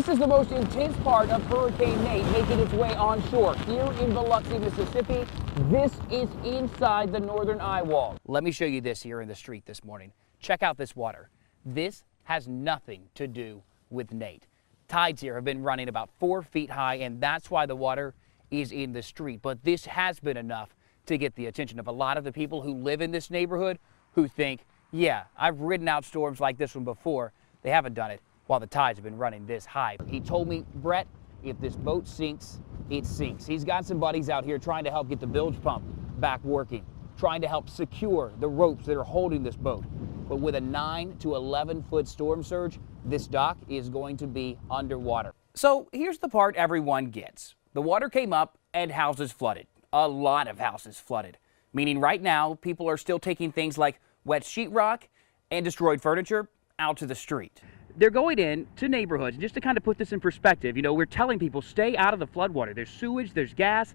This is the most intense part of Hurricane Nate making its way onshore. Here in Biloxi, Mississippi, this is inside the northern eye wall. Let me show you this here in the street this morning. Check out this water. This has nothing to do with Nate. Tides here have been running about 4 feet high, and that's why the water is in the street. But this has been enough to get the attention of a lot of the people who live in this neighborhood who think, yeah, I've ridden out storms like this one before. They haven't done it while the tides have been running this high. He told me, Brett, if this boat sinks, it sinks. He's got some buddies out here trying to help get the bilge pump back working, trying to help secure the ropes that are holding this boat. But with a 9 to 11-foot storm surge, this dock is going to be underwater. So here's the part everyone gets. The water came up and houses flooded. A lot of houses flooded, meaning right now people are still taking things like wet sheetrock and destroyed furniture out to the street. They're going in to neighborhoods, just to kind of put this in perspective. You know, we're telling people stay out of the floodwater. There's sewage, there's gas,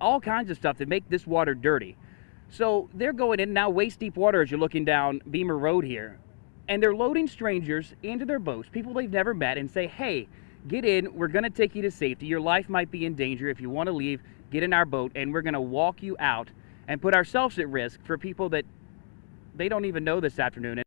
all kinds of stuff that make this water dirty. So they're going in now waist-deep water as you're looking down Beamer Road here, and they're loading strangers into their boats, people they've never met, and say, hey, get in, we're going to take you to safety. Your life might be in danger. If you want to leave, get in our boat, and we're going to walk you out and put ourselves at risk for people that they don't even know this afternoon.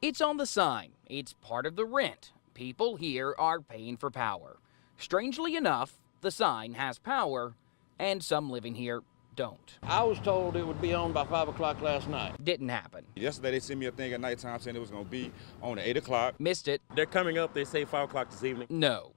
It's on the sign. It's part of the rent. People here are paying for power. Strangely enough, the sign has power, and some living here don't. I was told it would be on by 5 o'clock last night. Didn't happen. Yesterday they sent me a thing at nighttime saying it was going to be on at 8 o'clock. Missed it. They're coming up, they say 5 o'clock this evening. No.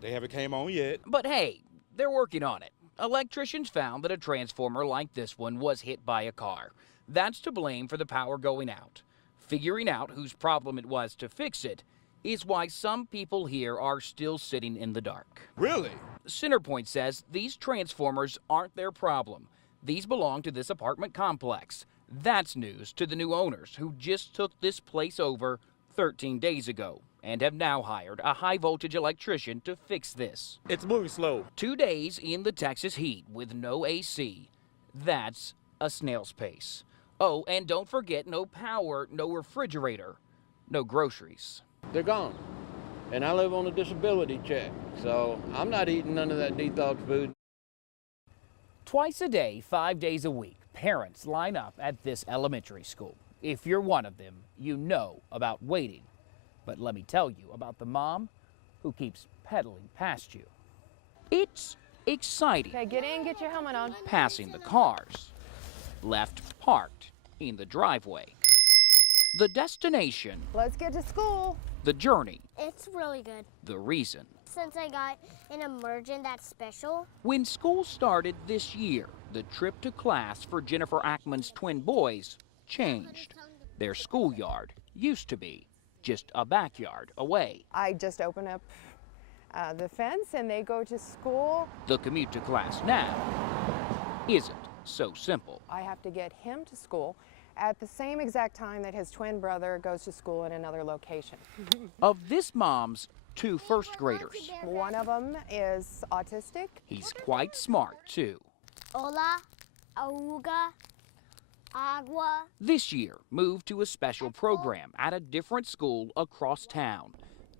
They haven't came on yet. But hey, they're working on it. Electricians found that a transformer like this one was hit by a car. That's to blame for the power going out. Figuring out whose problem it was to fix it is why some people here are still sitting in the dark. Really? Centerpoint says these transformers aren't their problem. These belong to this apartment complex. That's news to the new owners who just took this place over 13 days ago and have now hired a high-voltage electrician to fix this. It's moving slow. 2 days in the Texas heat with no AC. That's a snail's pace. Oh, and don't forget, no power, no refrigerator, no groceries. They're gone. And I live on a disability check, so I'm not eating none of that dethawed food. Twice a day, 5 days a week, parents line up at this elementary school. If you're one of them, you know about waiting. But let me tell you about the mom who keeps pedaling past you. It's exciting. Okay, get in, get your helmet on. Passing the cars. Left parked in the driveway. The destination. Let's get to school. The journey. It's really good. The reason. Since I got an immersion that's special. When school started this year, the trip to class for Jennifer Ackman's twin boys changed. Their schoolyard used to be just a backyard away. I just open up the fence and they go to school. The commute to class now isn't so simple. I have to get him to school at the same exact time that his twin brother goes to school in another location. Of this mom's 2 first graders, One of them is autistic. he's quite smart too. Hola, auga, agua. This year moved to a special program at a different school across town.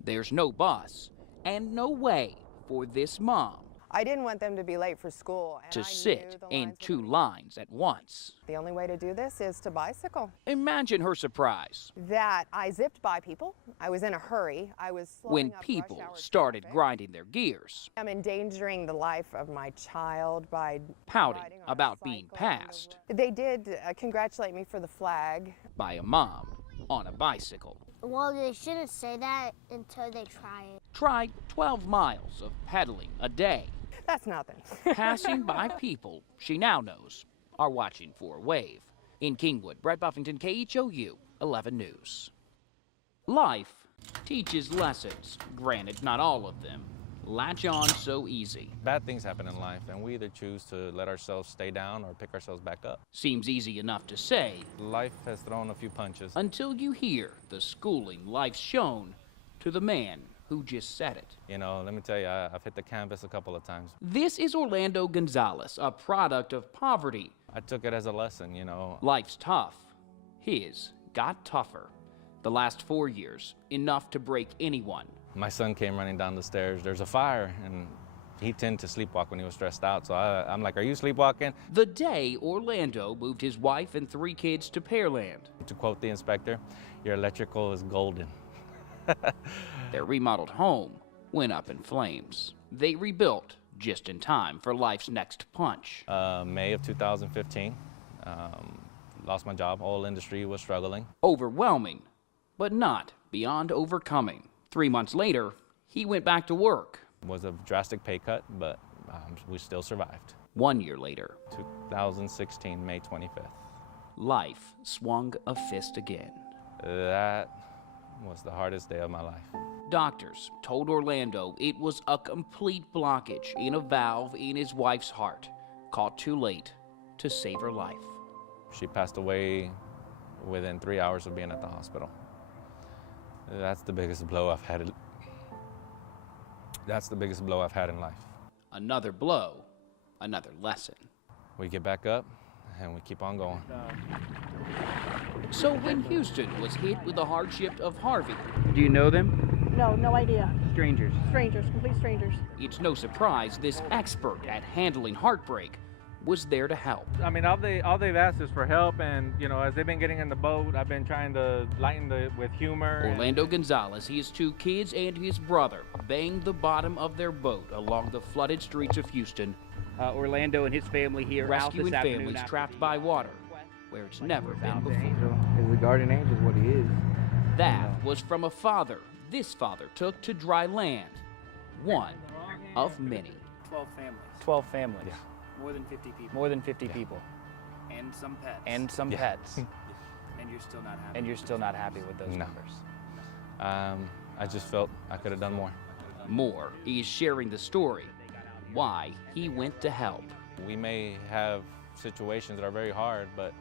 There's no bus and no way for this mom I didn't want them to be late for school. And to I sit knew the in lines were 2 gonna- lines at once. The only way to do this is to bicycle. Imagine her surprise That I zipped by people. I was in a hurry. I was slowing when up rush people hour started traffic. grinding their gears, I'm endangering the life of my child by pouting riding on a about being cycle in the passed wo- They did congratulate me for the flag. by a mom on a bicycle. Well, they shouldn't say that until they try it. Tried 12 miles of pedaling a day, That's nothing. passing by people she now knows are watching for a wave. In Kingwood, Brett Buffington, KHOU 11 News. Life teaches lessons, granted not all of them. Latch on so easy. Bad things happen in life, and we either choose to let ourselves stay down or pick ourselves back up. Seems easy enough to say Life has thrown a few punches. until you hear the schooling life's shown to the man who just said it. You know, let me tell you, I've hit the canvas a couple of times. This is Orlando Gonzalez, a product of poverty. I took it as a lesson, you know. Life's tough. His got tougher. The last 4 years, enough to break anyone. My son came running down the stairs. There's a fire, and he tended to sleepwalk when he was stressed out. So I'm like, are you sleepwalking? The day Orlando moved his wife and 3 kids to Pearland. To quote the inspector, your electrical is golden. Their remodeled home went up in flames. They rebuilt just in time for life's next punch. May of 2015, lost my job. Oil industry was struggling. Overwhelming, but not beyond overcoming. 3 months later, he went back to work. It was a drastic pay cut, but we still survived. 1 year later, 2016, May 25th. life swung a fist again. That was the hardest day of my life. Doctors told Orlando it was a complete blockage in a valve in his wife's heart, caught too late to save her life. She passed away within 3 hours of being at the hospital. That's the biggest blow I've had. That's the biggest blow I've had in life. Another blow, another lesson. We get back up and we keep on going. So when Houston was hit with the hardship of Harvey, do you know them? No, no idea. Strangers. Strangers, complete strangers. It's no surprise this expert at handling heartbreak was there to help. I mean, all they've asked is for help, and as they've been getting in the boat, I've been trying to lighten with humor. Orlando Gonzalez, his 2 kids and his brother banged the bottom of their boat along the flooded streets of Houston. Orlando and his family here Rescuing families trapped by water, where it's never been before. He's a guardian angel is what he is. That was from a father this father took to dry land. One of many. 12 families. 12 families. Yeah. More than 50 people. More than 50 people. And some pets. And some pets. And you're still not happy. And you're still not happy with those numbers. I just felt I could have done more. More is sharing the story, why he went to help. We may have situations that are very hard, but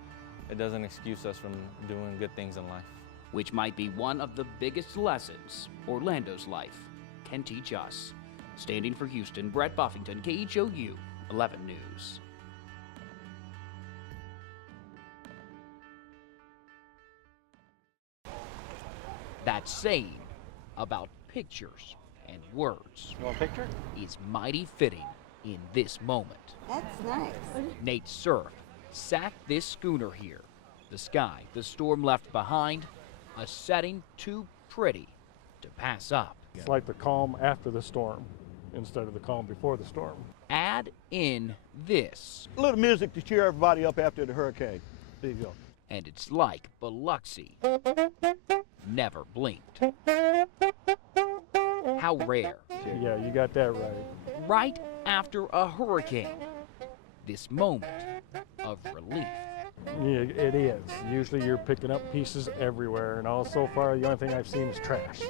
it doesn't excuse us from doing good things in life. Which might be one of the biggest lessons Orlando's life can teach us. Standing for Houston, Brett Buffington, KHOU 11 News. That saying about pictures and words You want a picture? is mighty fitting in this moment. That's nice. Nate Surf sacked this schooner here. The sky, the storm left behind, a setting too pretty to pass up. It's like the calm after the storm instead of the calm before the storm. Add in this. A little music to cheer everybody up after the hurricane. There you go. And it's like Biloxi never blinked. How rare. Yeah, you got that right. Right after a hurricane, this moment of relief. Yeah, it is. Usually you're picking up pieces everywhere, and all so far the only thing I've seen is trash.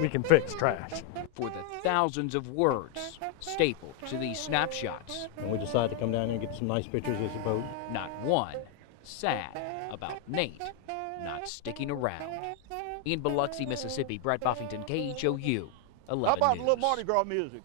We can fix trash. For the thousands of words stapled to these snapshots. And we decided to come down and get some nice pictures of the boat. Not one sad about Nate not sticking around. In Biloxi, Mississippi, Brett Buffington, KHOU 11 How about News. a little Mardi Gras music?